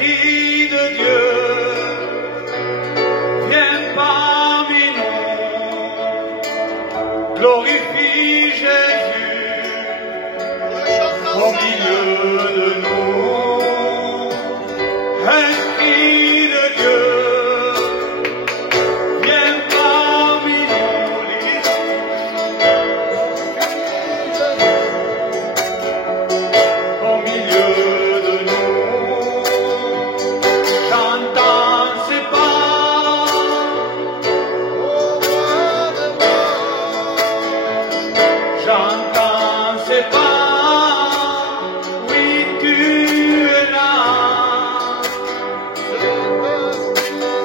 Esprit de Dieu, viens parmi nous, glorifie Jésus au milieu de nous. Esprit de Dieu, viens parmi nous, au milieu de nous, chantant ses pas, chantant ses pas, oui tu es là,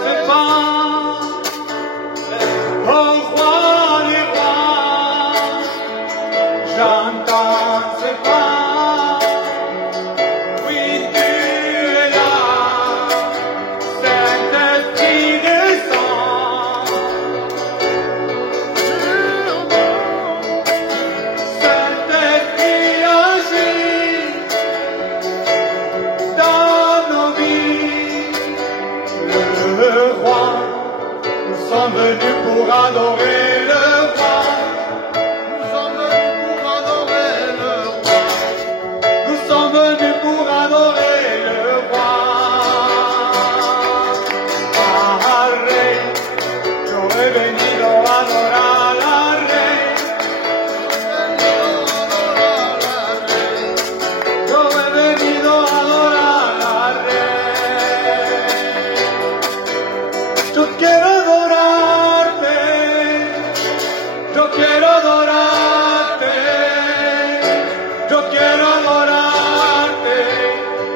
ses pas, au roi des rois, j'entends ses pas, oui tu es là, Saint-Esprit descend, Saint-Esprit agit dans nos vies, le roi, nous sommes venus pour adorer le roi, nous sommes venus pour adorer le roi, nous sommes venus pour adorer le roi. Al rey, yo he venido a adorar al rey, yo he venido a adorar al rey. Yo quiero adorarte, yo quiero adorarte, yo quiero adorarte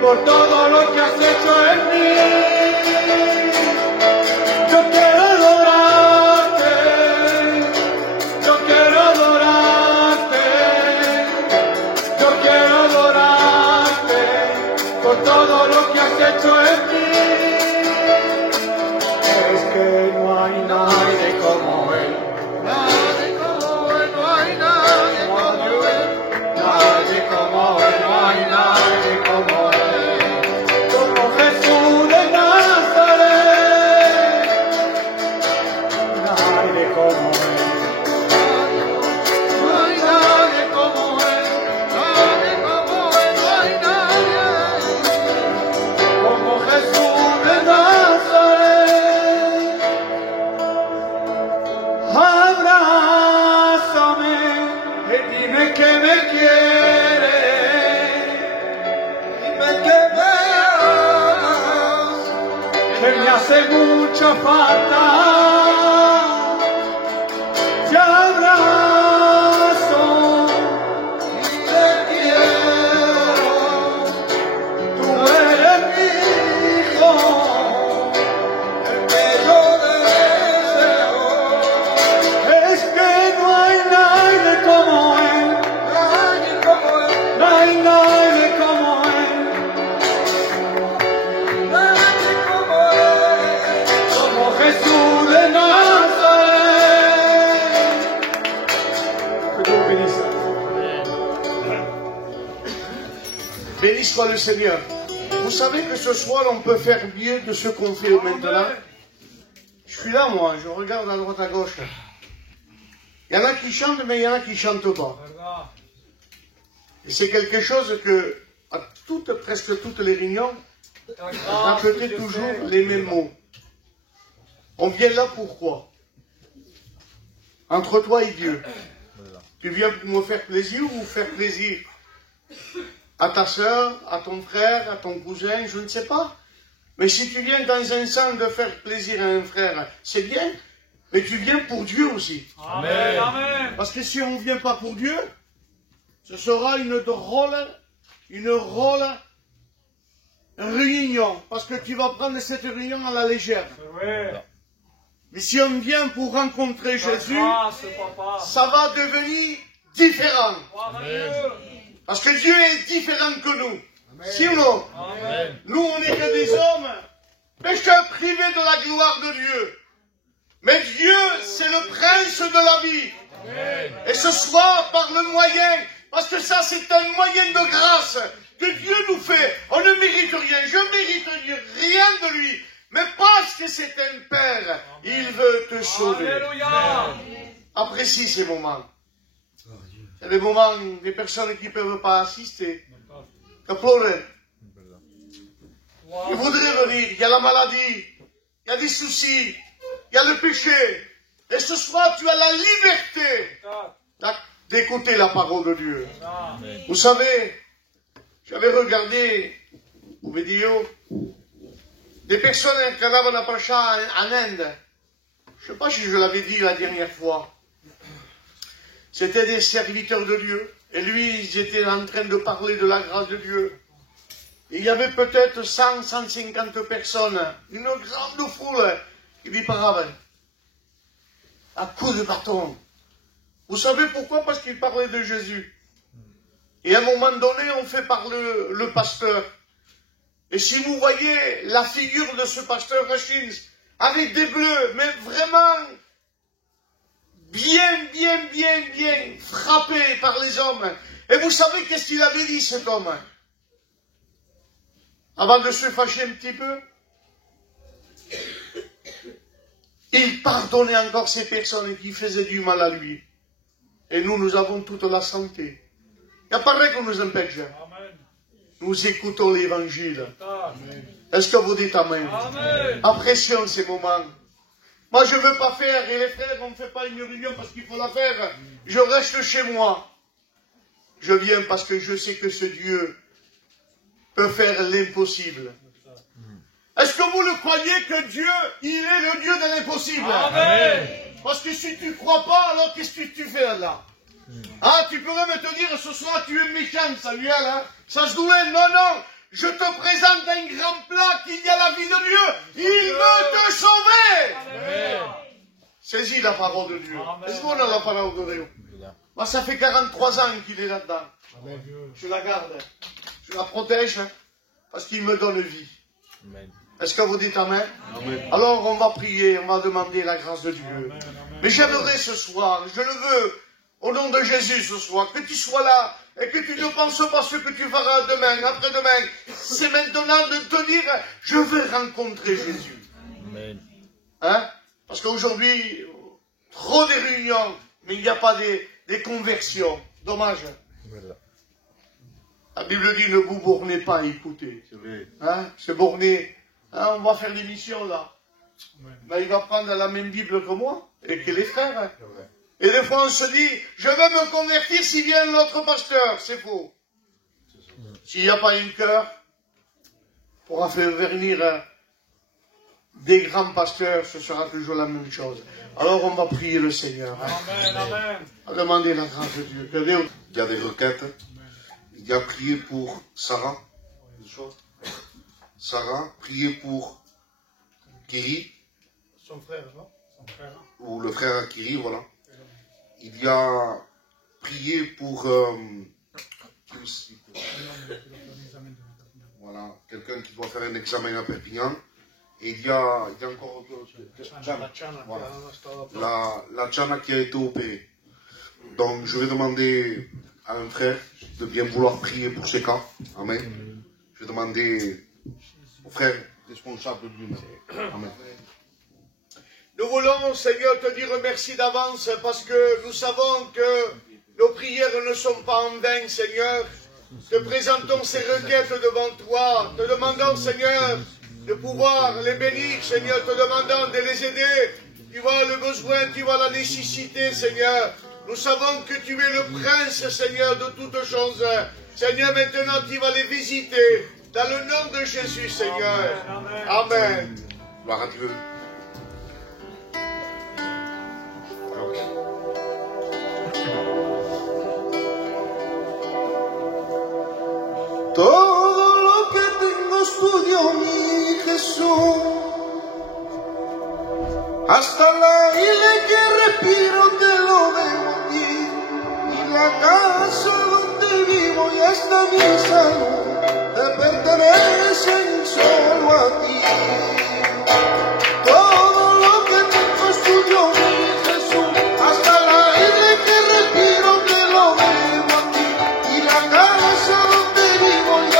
por todo lo que has hecho en mí. Yo quiero adorarte, yo quiero adorarte, yo quiero adorarte por todo lo que has hecho en mí. Es que no hay nadie como él, nadie como él, no hay nadie como él, nadie como él, no hay nadie como él, como Jesús de Nazaret, nadie como él, no hay nadie como él, nadie como él, no hay nadie como Jesús de Nazaret. Abrázame y dime que me quieres, dime que me amas, que me hace mucha falta. Te abrazo y te quiero, tú eres mi hijo, el que yo deseo. Es que no hay nadie como él, nadie como él, no hay nadie como él, nadie como él, como Jesús de Nazaret. Que Dieu bénisse. Béni soit le Seigneur. Vous savez que ce soir, on peut faire mieux de ce qu'on fait maintenant. Je suis là, moi, je regarde à droite à gauche. Il y en a qui chantent, mais il y en a qui ne chantent pas. Et c'est quelque chose que, à presque toutes les réunions, répéter toujours les mêmes mots. On vient là pourquoi? Entre toi et Dieu. Tu viens pour me faire plaisir ou faire plaisir à ta soeur, à ton frère, à ton cousin, je ne sais pas. Mais si tu viens dans un sens de faire plaisir à un frère, c'est bien. Mais tu viens pour Dieu aussi. Amen. Amen. Parce que si on ne vient pas pour Dieu, ce sera une drôle réunion. Parce que tu vas prendre cette réunion à la légère. Mais si on vient pour rencontrer Jésus, ça va devenir différent. Amen. Parce que Dieu est différent que nous. Sinon, nous on n'est que des hommes pécheurs privés de la gloire de Dieu. Mais Dieu, c'est le prince de la vie. Et ce soir, par le moyen, parce que ça c'est un moyen de grâce, que Dieu nous fait. On ne mérite rien. Je ne mérite rien de lui. Mais parce que c'est un Père, il veut te sauver. Alléluia. Apprécie ces moments. C'est des moments des personnes qui ne peuvent pas assister. Que pleurer. Ils voudraient venir. Il y a la maladie. Il y a des soucis. Il y a le péché. Et ce soir, tu as la liberté d'écouter la parole de Dieu. Vous savez, j'avais regardé une vidéo des personnes qui avaient approché en Inde. Je ne sais pas si je l'avais dit la dernière fois. C'était des serviteurs de Dieu. Et lui, ils étaient en train de parler de la grâce de Dieu. Et il y avait peut-être 100, 150 personnes, une grande foule qui lui parlaient. À coups de bâton. Vous savez pourquoi? Parce qu'il parlait de Jésus. Et à un moment donné, on fait parler le pasteur. Et si vous voyez la figure de ce pasteur Hutchins, avec des bleus, mais vraiment bien frappé par les hommes. Et vous savez qu'est-ce qu'il avait dit, cet homme? Avant de se fâcher un petit peu, il pardonnait encore ces personnes qui faisaient du mal à lui. Et nous avons toute la santé. Il n'y a pas rien qu'on nous empêche. Nous écoutons l'évangile. Est-ce que vous dites Amen? Amen. Apprécions ces moments. Moi, je ne veux pas faire, et les frères, on ne fait pas une réunion parce qu'il faut la faire. Je reste chez moi. Je viens parce que je sais que ce Dieu peut faire l'impossible. Est-ce que vous le croyez que Dieu, il est le Dieu de l'impossible? Amen. Parce que si tu ne crois pas, alors qu'est-ce que tu fais là? Ah, tu pourrais me te dire ce soir, tu es méchant, Samuel, hein? Ça se doit, non. Je te présente un grand plat qu'il y a la vie de Dieu. Il veut te sauver. Amen. Saisis la parole de Dieu. Amen. Est-ce qu'on a la parole de Dieu? Moi, ça fait 43 ans qu'il est là-dedans. Je la garde. Je la protège, hein, parce qu'il me donne vie. Amen. Est-ce que vous dites Amen? Amen. Alors on va prier, on va demander la grâce de Dieu. Mais j'aimerais ce soir, je le veux, au nom de Jésus ce soir, que tu sois là et que tu ne penses pas ce que tu feras demain, après-demain. C'est maintenant de te dire, je veux rencontrer Jésus. Amen. Hein? Parce qu'aujourd'hui, trop de réunions, mais il n'y a pas des conversions. Dommage. La Bible dit, ne vous bornez pas à écouter. Hein? Se borner. Hein, on va faire l'émission là. Mais il va prendre la même Bible que moi et que les frères. Hein. Et des fois on se dit, je vais me convertir si vient l'autre pasteur. C'est faux. S'il n'y a pas un cœur, pour faire venir des grands pasteurs, ce sera toujours la même chose. Alors on va prier le Seigneur. Hein. Amen. Amen. On va demander la grâce de Dieu. Que Dieu... Il y a des requêtes. Il y a prié pour Sarah. Sarah, prié pour Kiri, Son frère, non? ou le frère Kiri, voilà. Il y a prié pour voilà, quelqu'un qui doit faire un examen à Perpignan. Et il y a encore voilà. La Tchana qui a été opérée. Donc je vais demander à un frère de bien vouloir prier pour ce cas. Amen. Je vais demander au frère responsable de lui-même. Amen. Nous voulons, Seigneur, te dire merci d'avance parce que nous savons que nos prières ne sont pas en vain, Seigneur. Te présentons ces requêtes devant toi, te demandons, Seigneur, de pouvoir les bénir, Seigneur, te demandant de les aider. Tu vois le besoin, tu vois la nécessité, Seigneur. Nous savons que tu es le prince, Seigneur, de toutes choses. Seigneur, maintenant tu vas les visiter. Dans le nom de Jésus, Seigneur. Amen. Amen. Gloire à Dieu. Todo lo que tengo es tuyo, mi Jesús. Hasta el aire que respiro te lo debo a ti. Y la casa donde vivo y hasta mi salud te pertenecen solo a ti. Todo lo que tengo es tuyo, mi Jesús. Hasta el aire que respiro te lo debo a ti. Y la casa donde vivo y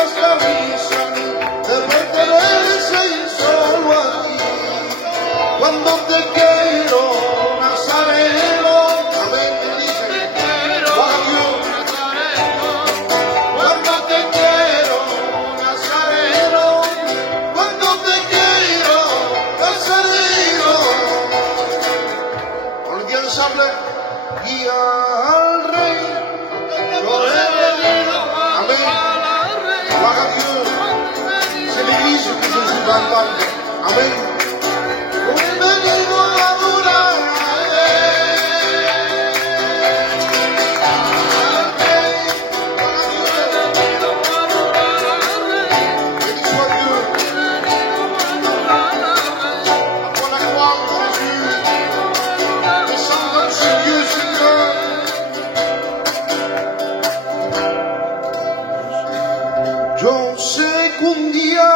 Yo sé que un día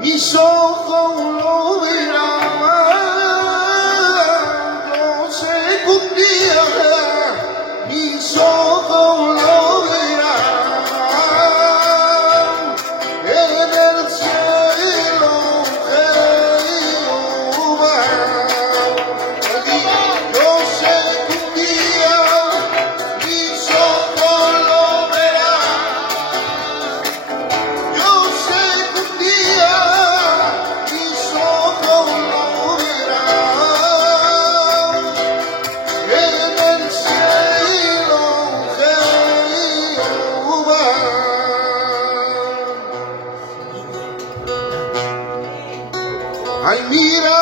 mis ojos lo verán. Yo sé que un día mis ojos lo verán. En el cielo Jehová. Yo sé que un día mis ojos lo verán. Yo sé que un día mis ojos lo verán. En el cielo Jehová. Ay, mira,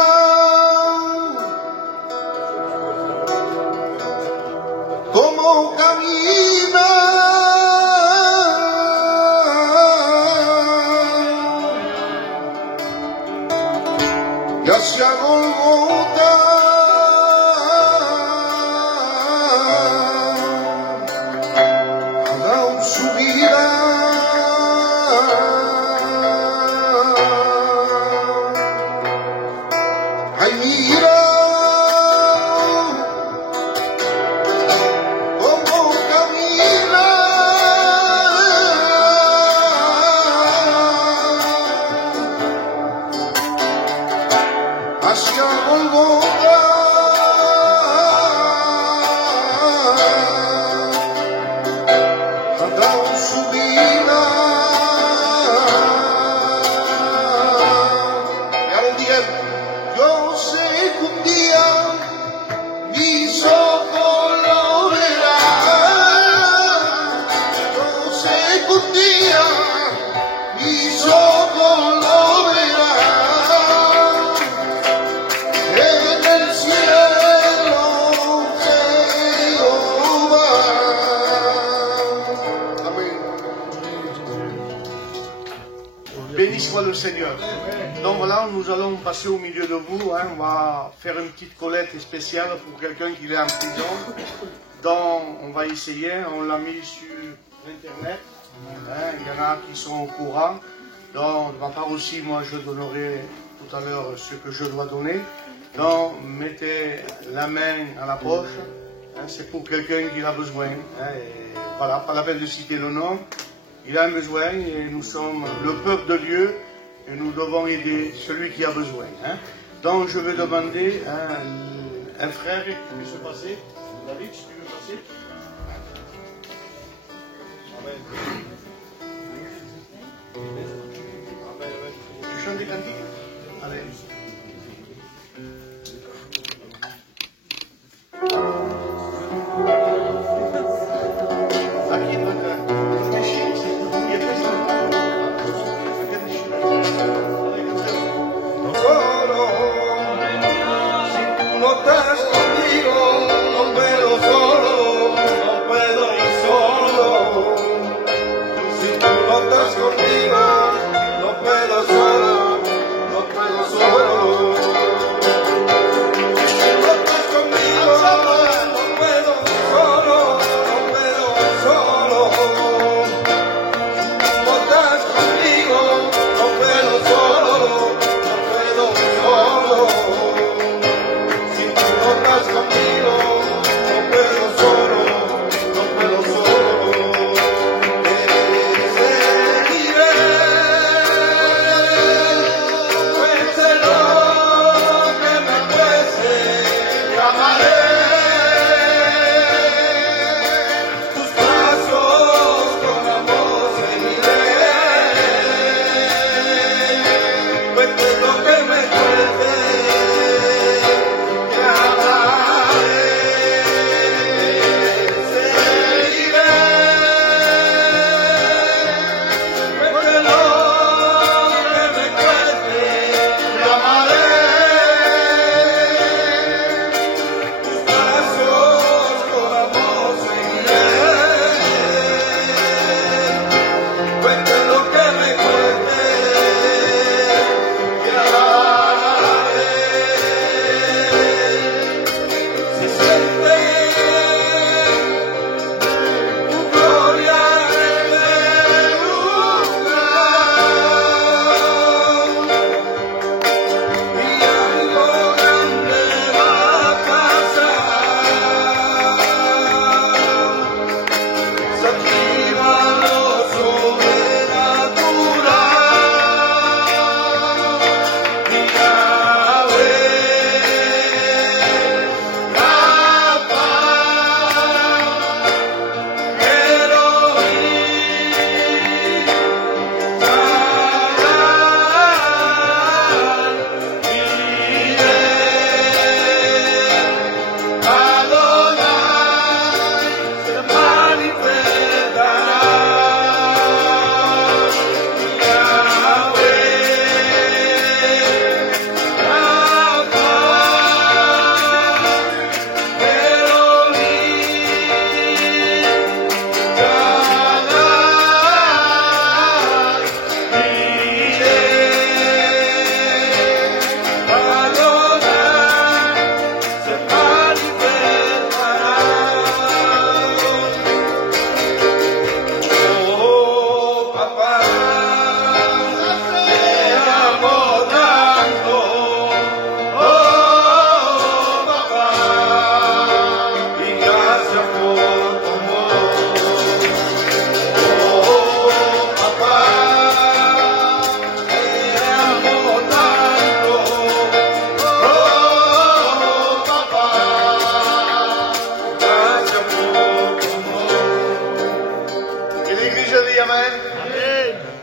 cómo camina. Y hacia Golgota ha dado su vida. Ay, mira cómo camina. Hacia Golgota ha dado su vida. Y al día, yo sé que un día mis ojos lo verán. Yo sé que un día mis ojos lo verán. En el cielo Jehová. Amén. Béni soit le Seigneur. Donc voilà, nous allons passer au milieu de vous. On va faire une petite collecte spéciale pour quelqu'un qui est en prison. Donc on va essayer, on l'a mis sur Internet. Il y en a qui sont au courant. Donc de ma part aussi, moi je donnerai tout à l'heure ce que je dois donner. Donc mettez la main à la poche. C'est pour quelqu'un qui a besoin. Et voilà, pas la peine de citer le nom. Il a un besoin et nous sommes le peuple de Dieu et nous devons aider celui qui a besoin. Donc je vais demander à un frère qui veut se passer. David, si tu veux passer. Amen. Tu chantes des cantiques? Allez. Aquí no acá. No estás conmigo, no puedo solo, no puedo ir solo. Si tú no estás conmigo, no puedo solo, no puedo solo.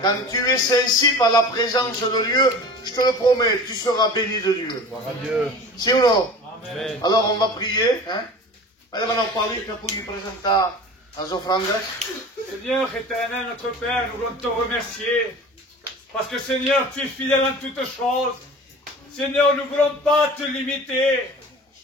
Quand tu es sensible à la présence de Dieu, je te le promets, tu seras béni de Dieu. Gloire à Dieu. Si ou non? Amen. Alors on va prier. Hein? Allez, on parler que pour lui présenter les offrandes. Seigneur éternel, notre Père, nous voulons te remercier. Parce que Seigneur, tu es fidèle en toutes choses. Seigneur, nous ne voulons pas te limiter.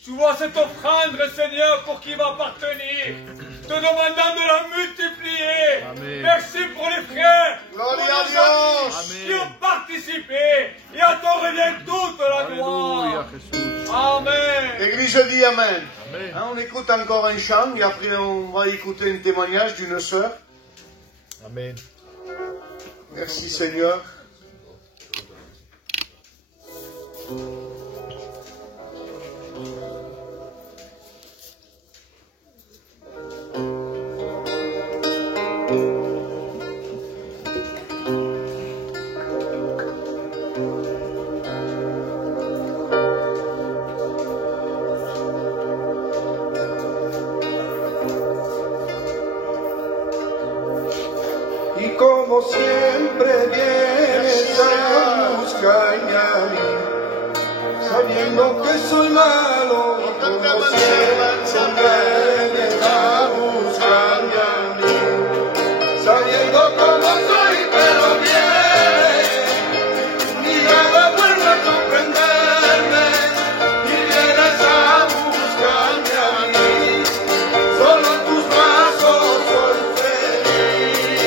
Tu vois cette offrande, Seigneur, pour qui va appartenir. Te demandant de la multiplier. Amen. Merci pour les frères. Gloria pour a nos Dios. amis qui ont participé. Et à toi revient toute la Alléluia, gloire. Jésus. Ah. Amen. L'église dit Amen. Amen. Hein, on écoute encore un chant et après on va écouter un témoignage d'une sœur. Amen. Merci Seigneur. Y como siempre vienes a buscarme a mí, sabiendo que soy malo, como siempre vienes a buscarme a mí, sabiendo cómo soy, pero bien, mi nada vuelve a comprenderme, y vienes a buscarme a mí, solo en tus brazos soy feliz.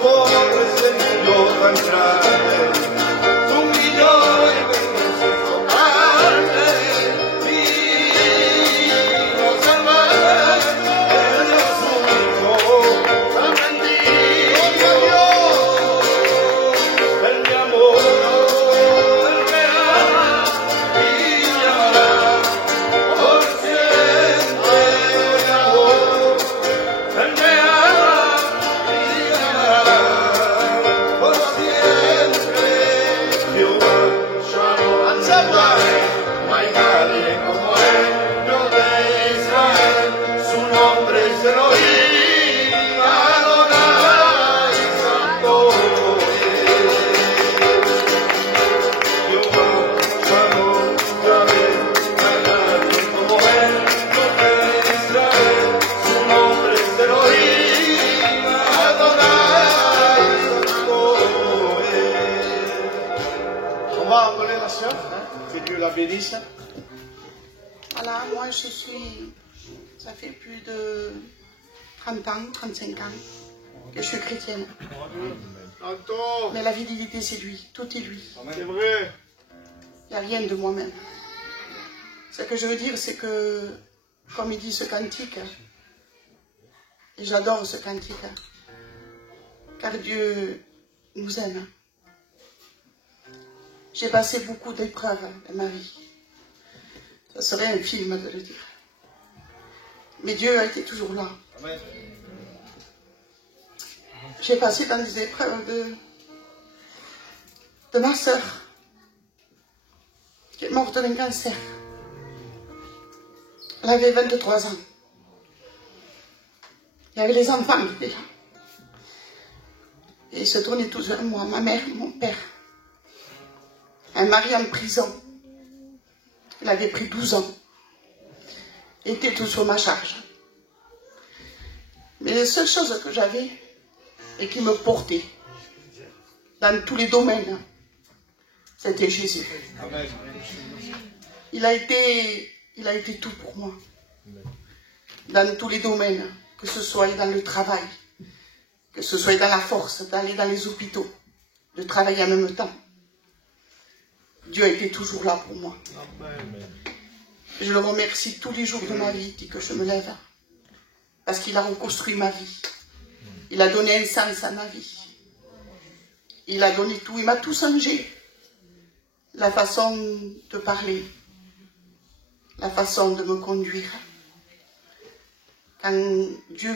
Por ese mundo tan grande, tú humilló y venció carne, vino a salvar, Él es su Hijo, tan bendito Dios, Él me amó, Él me ama y me amará, por siempre me amó, Él me ama y me amará. Por siempre, Jehová, Shalom, Shaddai, no hay nadie como Él, Dios de Israel, su nombre es Elohim, Adonai, Santo es. Jehová, Shalom, Yahvé, no hay nadie como Él, Dios de Israel, su nombre es Elohim, Adonai, Santo es. On va appeler la sœur. Hein? Que Dieu la bénisse. Voilà, moi ça fait plus de 30 ans, 35 ans que je suis chrétienne. Tantôt. Mais la fidélité, c'est lui, tout est lui. C'est vrai. Il n'y a rien de moi-même. Ce que je veux dire, c'est que, comme il dit ce cantique, et j'adore ce cantique, car Dieu nous aime. J'ai passé beaucoup d'épreuves dans ma vie. Ce serait un film de le dire. Mais Dieu a été toujours là. Amen. J'ai passé dans des épreuves de ma soeur, qui est morte d'un cancer. Elle avait 23 ans. Il y avait les enfants qui étaient là. Et ils se tournaient tous vers moi, ma mère et mon père. Un mari en prison. Il avait pris 12 ans. Il était tout sur ma charge. Mais les seules choses que j'avais et qui me portaient dans tous les domaines, c'était Jésus. Amen. Il a été tout pour moi. Dans tous les domaines, que ce soit dans le travail, que ce soit dans la force, d'aller dans les hôpitaux, de travailler en même temps. Dieu a été toujours là pour moi. Je le remercie tous les jours de ma vie, dès que je me lève. Parce qu'il a reconstruit ma vie. Il a donné un sens à ma vie. Il a donné tout, il m'a tout changé. La façon de parler, la façon de me conduire. Quand Dieu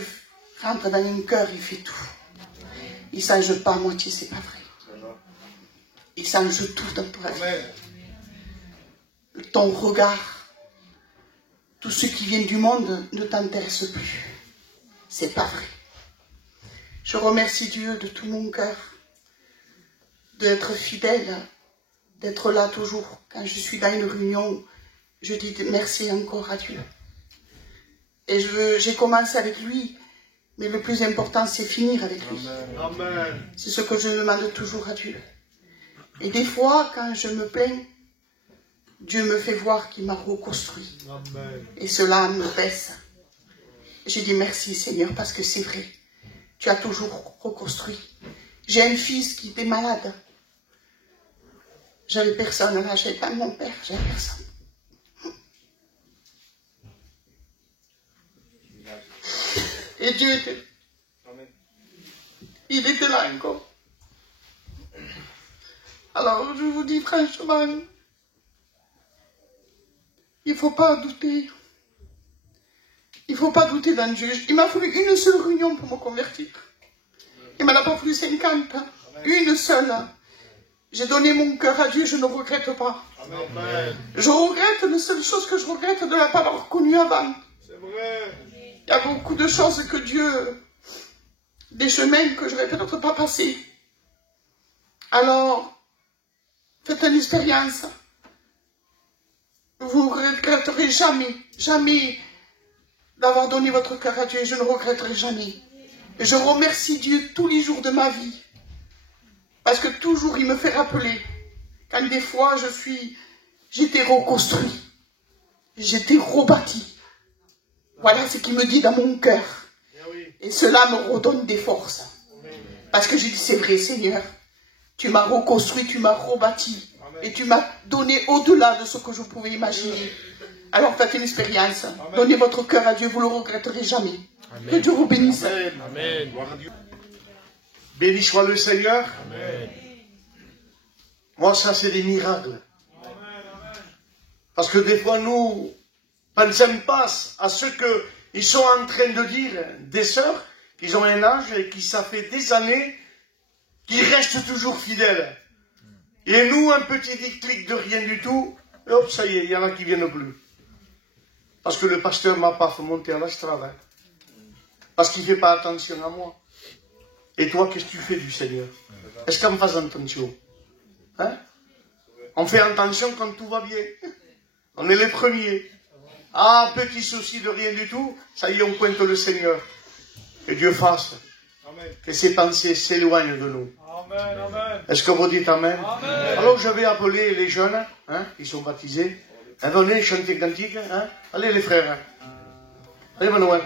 rentre dans un cœur, il fait tout. Il ne change pas à moitié, c'est pas vrai. Il change tout dans ta vie. Ton regard, tout ce qui vient du monde ne t'intéresse plus. C'est pas vrai. Je remercie Dieu de tout mon cœur d'être fidèle, d'être là toujours. Quand je suis dans une réunion, je dis merci encore à Dieu. Et j'ai commencé avec lui, mais le plus important, c'est finir avec lui. C'est ce que je demande toujours à Dieu. Et des fois, quand je me plains, Dieu me fait voir qu'il m'a reconstruit. Amen. Et cela me baisse. J'ai dit merci Seigneur, parce que c'est vrai. Tu as toujours reconstruit. J'ai un fils qui était malade. J'avais personne là, j'avais pas mon père, j'avais personne. Et Dieu était, il était là encore. Alors je vous dis franchement, il ne faut pas douter. Il ne faut pas douter dans Dieu. Il m'a fallu une seule réunion pour me convertir. Il m'en a pas fallu 50. Une seule. J'ai donné mon cœur à Dieu, je ne regrette pas. Amen. Je regrette, la seule chose que je regrette de ne pas l'avoir connu avant. C'est vrai. Il y a beaucoup de choses que Dieu, des chemins que je n'aurais peut-être pas passés. Alors, faites une expérience. Vous ne regretterez jamais, jamais d'avoir donné votre cœur à Dieu. Je ne regretterai jamais. Et je remercie Dieu tous les jours de ma vie. Parce que toujours il me fait rappeler, quand des fois j'étais reconstruit, j'étais rebâti. Voilà ce qu'il me dit dans mon cœur. Et cela me redonne des forces. Parce que je dis, c'est vrai Seigneur, tu m'as reconstruit, tu m'as rebâti. Et tu m'as donné au-delà de ce que je pouvais imaginer. Alors faites une expérience. Donnez votre cœur à Dieu, vous ne le regretterez jamais. Amen. Que Dieu vous bénisse. Amen. Amen. Béni soit le Seigneur. Amen. Moi, ça, c'est des miracles. Amen. Parce que des fois, nous ne pensons pas à ce qu'ils sont en train de dire, des sœurs, qui ont un âge et qui, ça fait des années, qui restent toujours fidèles. Et nous, un petit déclic de rien du tout, et hop, ça y est, il y en a qui ne viennent plus. Parce que le pasteur ne m'a pas fait monter à la strade. Hein. Parce qu'il ne fait pas attention à moi. Et toi, qu'est-ce que tu fais du Seigneur? Est-ce qu'on fait attention? Hein? On fait attention quand tout va bien. On est les premiers. Ah, petit souci de rien du tout, ça y est, on pointe le Seigneur. Que Dieu fasse. Amen. Que ses pensées s'éloignent de nous. Est-ce que vous dites Amen? Amen. Alors je vais appeler les jeunes, hein, qui sont baptisés. Venez chanter cantique. Hein? Allez les frères. Allez Manuel.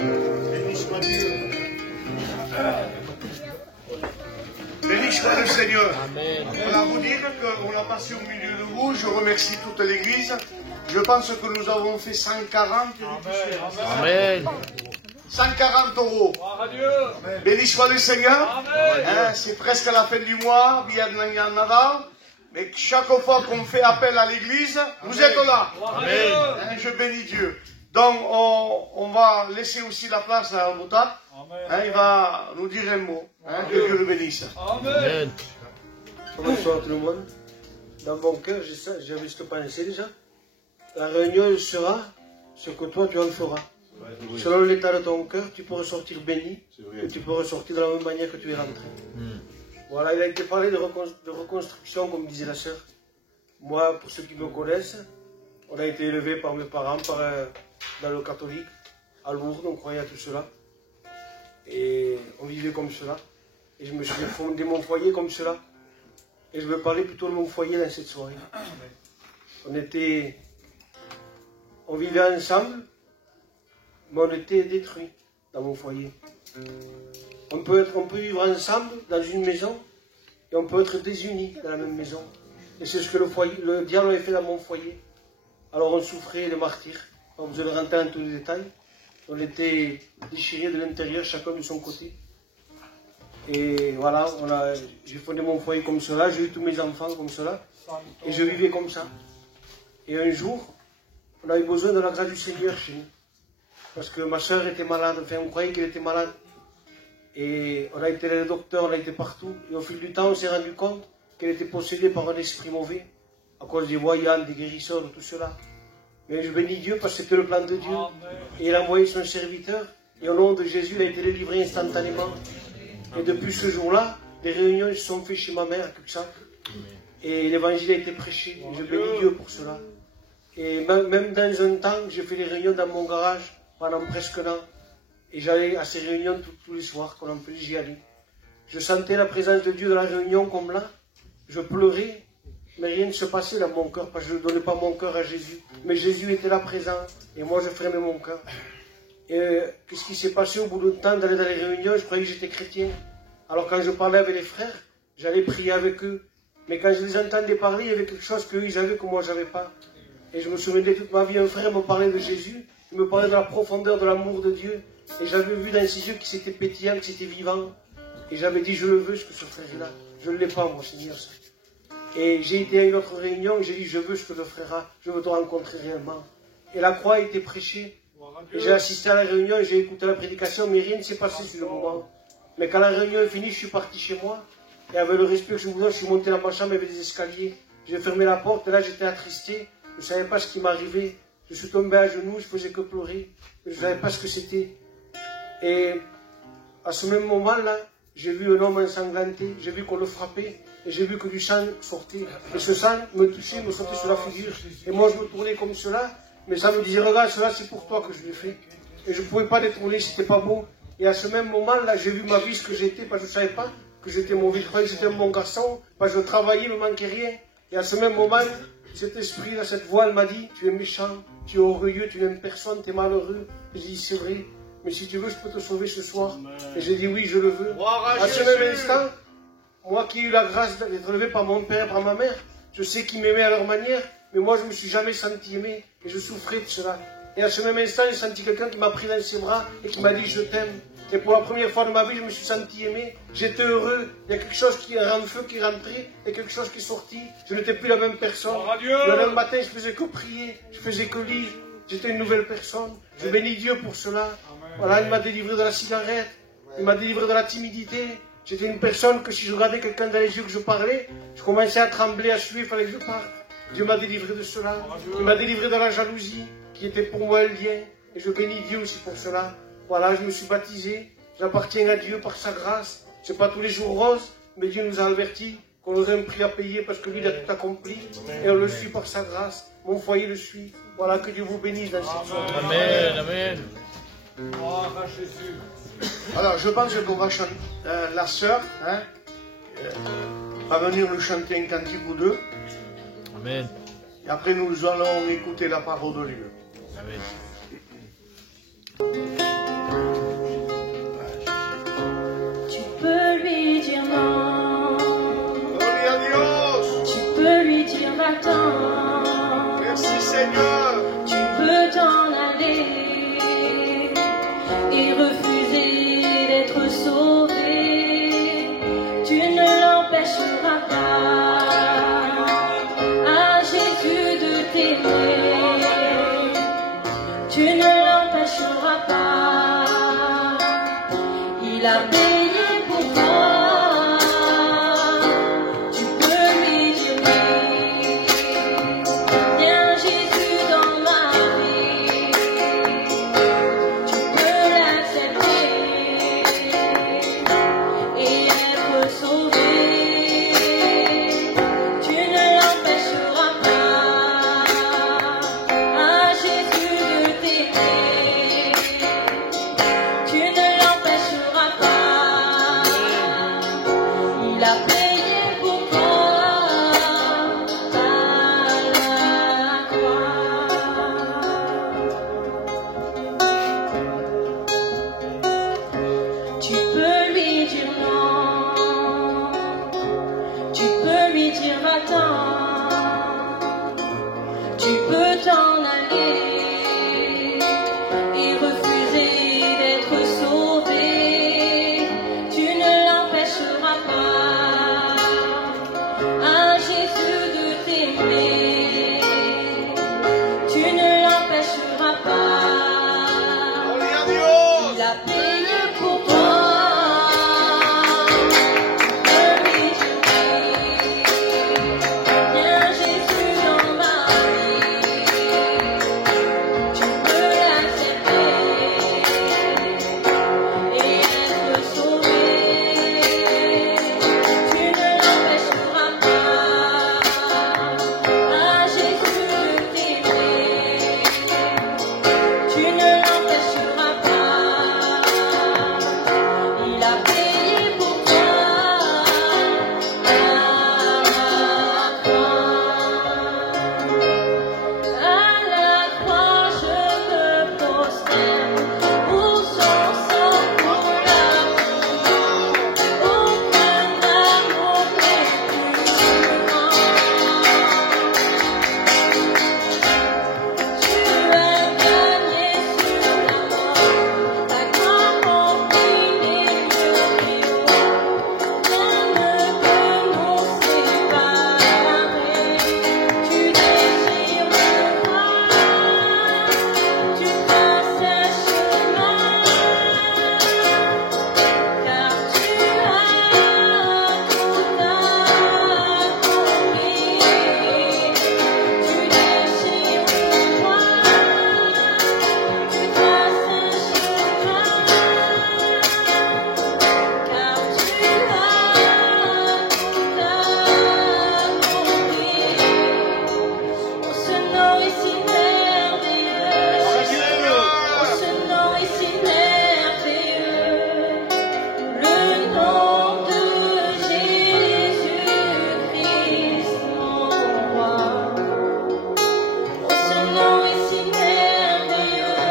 Béni soit Dieu. Béni soit le Seigneur. Amen. Voilà, vous dire qu'on a passé au milieu de vous. Je remercie toute l'église. Je pense que nous avons fait 140. Amen. 140 €. Gloire à Dieu. Béni soit le Seigneur. Amen. Hein, c'est presque la fin du mois, bien Nadal. Mais chaque fois qu'on fait appel à l'église, vous êtes là. Gloire à Amen. Dieu. Hein, je bénis Dieu. Donc, on va laisser aussi la place à Mouta. Hein, il va nous dire un mot. Hein, que Dieu le bénisse. Amen. Amen. Bonsoir tout le monde. Dans mon cœur, j'avais juste pensé déjà. La réunion sera ce que toi tu en feras. Selon l'état de ton cœur, tu peux ressortir béni et tu peux ressortir de la même manière que tu es rentré. Voilà, il a été parlé de reconstruction, comme disait la sœur. Moi, pour ceux qui me connaissent, on a été élevés par mes parents dans le catholique, à Lourdes, on croyait à tout cela. Et on vivait comme cela. Et je me suis fondé mon foyer comme cela. Et je veux parler plutôt de mon foyer dans cette soirée. On vivait ensemble, mais on était détruits dans mon foyer. On peut vivre ensemble dans une maison et on peut être désunis dans la même maison. Et c'est ce que le diable avait fait dans mon foyer. Alors on souffrait de martyrs. Pas besoin de rentrer dans tous les détails. On était déchirés de l'intérieur, chacun de son côté. Et voilà, j'ai fondé mon foyer comme cela, j'ai eu tous mes enfants comme cela. Et je vivais comme ça. Et un jour, on a eu besoin de la grâce du Seigneur chez nous. Parce que ma soeur était malade, enfin on croyait qu'elle était malade. Et on a été les docteurs, on a été partout. Et au fil du temps, on s'est rendu compte qu'elle était possédée par un esprit mauvais. À cause des voyants, des guérisseurs, de tout cela. Mais je bénis Dieu parce que c'était le plan de Dieu. Et il a envoyé son serviteur. Et au nom de Jésus, il a été délivré instantanément. Et depuis ce jour-là, des réunions se sont faites chez ma mère à Cuxac. Et l'évangile a été prêché. Et je bénis Dieu pour cela. Et même dans un temps, j'ai fait des réunions dans mon garage pendant presque un an. Et j'allais à ces réunions tous les soirs, quand on peut j'y allais. Je sentais la présence de Dieu dans la réunion comme là. Je pleurais, mais rien ne se passait dans mon cœur, parce que je ne donnais pas mon cœur à Jésus. Mais Jésus était là présent, et moi je fermais mon cœur. Et qu'est-ce qui s'est passé au bout de temps d'aller dans les réunions? Je croyais que j'étais chrétien. Alors quand je parlais avec les frères, j'allais prier avec eux. Mais quand je les entendais parler, il y avait quelque chose qu'eux ils avaient que moi je n'avais pas. Et je me souvenais toute ma vie, un frère me parlait de Jésus, il me parlait de la profondeur de l'amour de Dieu. Et j'avais vu dans ses yeux que c'était pétillant, que c'était vivant. Et j'avais dit, je le veux, ce que ce frère-là. Je ne l'ai pas, moi, Seigneur. Ça. Et j'ai été à une autre réunion, et j'ai dit, je veux ce que le frère a, je veux te rencontrer réellement. Et la croix a été prêchée. Et j'ai assisté à la réunion, et j'ai écouté la prédication, mais rien ne s'est passé sur le moment. Mais quand la réunion est finie, je suis parti chez moi. Et avec le respect que je vous donne, je suis monté dans ma chambre, il y avait des escaliers. J'ai fermé la porte, et là j'étais attristé. Je ne savais pas ce qui m'arrivait. Je suis tombé à genoux, je faisais que pleurer. Je ne savais pas ce que c'était. Et à ce même moment-là, j'ai vu un homme ensanglanté, j'ai vu qu'on le frappait, et j'ai vu que du sang sortait. Et ce sang me touchait, me sortait sur la figure. Et moi, je me tournais comme cela, mais ça me disait, regarde, cela c'est pour toi que je l'ai fait. Et je ne pouvais pas détourner, c'était pas beau. Et à ce même moment-là, j'ai vu ma vie, ce que j'étais, parce que je ne savais pas que j'étais mauvais. Je croyais que j'étais un bon garçon, parce que je travaillais, il ne me manquait rien. Et à ce même moment, cet esprit-là, cette voix, elle m'a dit, tu es méchant, tu es orgueilleux, tu n'aimes personne, tu es malheureux. Et j'ai dit, c'est vrai. Mais si tu veux, je peux te sauver ce soir. Et j'ai dit oui, je le veux. À ce même instant, moi qui ai eu la grâce d'être élevé par mon père, par ma mère, je sais qu'ils m'aimaient à leur manière, mais moi je ne me suis jamais senti aimé et je souffrais de cela. Et à ce même instant, j'ai senti quelqu'un qui m'a pris dans ses bras et qui m'a dit je t'aime. Et pour la première fois de ma vie, je me suis senti aimé. J'étais heureux. Il y a quelque chose qui est en feu, qui est rentré et quelque chose qui est sorti. Je n'étais plus la même personne. Le même matin, je faisais que prier, je faisais que lire. J'étais une nouvelle personne. Je bénis Dieu pour cela. Voilà, il m'a délivré de la cigarette. Il m'a délivré de la timidité. J'étais une personne que si je regardais quelqu'un dans les yeux que je parlais, je commençais à trembler, à suer, il fallait que je parte. Dieu m'a délivré de cela. Il m'a délivré de la jalousie, qui était pour moi un lien. Et je bénis Dieu aussi pour cela. Voilà, je me suis baptisé. J'appartiens à Dieu par sa grâce. C'est pas tous les jours rose, mais Dieu nous a avertis qu'on aurait un prix à payer parce que lui, il a tout accompli. Et on le suit par sa grâce. Mon foyer le suit. Voilà, que Dieu vous bénisse dans cette soirée. Amen, amen. Gloire à Jésus. Alors, je pense qu'on va chanter. La sœur va venir nous chanter un cantique ou deux. Amen. Et après, nous allons écouter la parole de Dieu. Amen. et refuser d'être sauvé, tu ne l'empêcheras pas à Jésus de t'aimer. Tu ne l'empêcheras pas, il a payé pour toi. Tu peux lui dire oui. Viens Jésus dans ma vie, tu peux l'accepter et être sauvé. Tu ne l'empêcheras pas à Jésus de t'aimer. Tu ne l'empêcheras pas, il a payé pour toi à la croix. Tu peux lui dire non, tu peux lui dire attends, tu peux t'en aller et refuser d'être sauvé. Tu ne l'empêcheras pas à Jésus de t'aimer. Tu ne l'empêcheras pas, il a payé pour toi. Tu peux lui dire oui. Viens Jésus dans ma vie, tu peux l'accepter et être sauvé. Tu ne l'empêcheras pas à Jésus de t'aimer. Tu ne l'empêcheras pas, il a payé pour toi à la croix. À la croix, je me prosterne pour son sang, pour l'amour. Aucun amour n'est plus grand. Tu as gagné sur la mort, ta croix remplie les lieux plus hauts. Rien ne peut nous séparer. Tu désires le voir, tu traces un chemin, car tu as tout accompli. Tu désires le voir, tu traces un chemin, car tu as tout accompli. Oh, ce nom est si merveilleux, oh, ce nom est si merveilleux, le nom de Jésus-Christ, mon roi. Oh, ce nom est si merveilleux,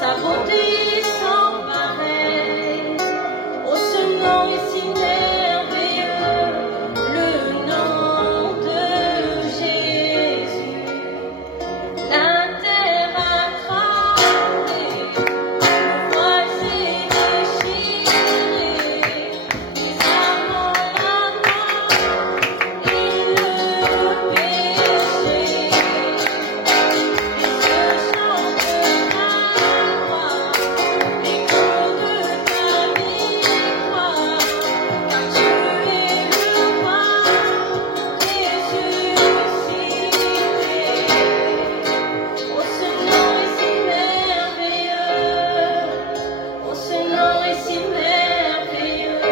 sa beauté est sans pareil. Oh, ce nom est si merveilleux, le nom de Jésus. La terre a tremblé, le voile s'est déchiré, les âmes ont la mort et le péché. Et ce chant de ta croix, l'écho de ta victoire, car tu es le roi ressuscité. Oh, ce nom est si merveilleux, oh, ce nom est si merveilleux,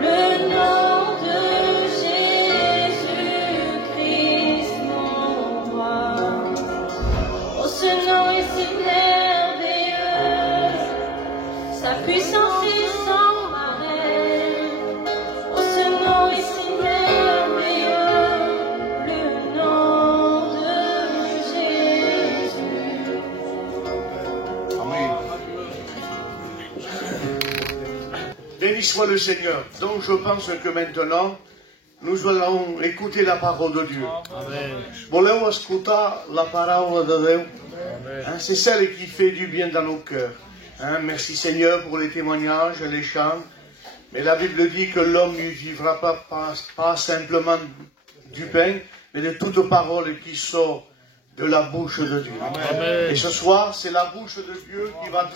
le nom de Jésus-Christ, mon roi. Oh, ce nom est si merveilleux, sa puissance est sans pareil. Oh, ce nom est si merveilleux, le nom de Jésus. Amen. Béni soit le Seigneur. Donc je pense que maintenant, nous allons écouter la parole de Dieu. Amen. Voleu escoltar la paraula de Déu? Amen. Hein, c'est celle qui fait du bien dans nos cœurs. Hein, merci Seigneur pour les témoignages et les chants. Mais la Bible dit que l'homme ne vivra pas simplement du pain, mais de toute parole qui sort de la bouche de Dieu. Amen. Et ce soir, c'est la bouche de Dieu qui va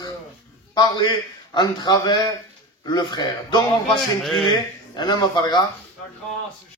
parler en travers le frère. Donc on va s'incliner. Un homme à La grâce.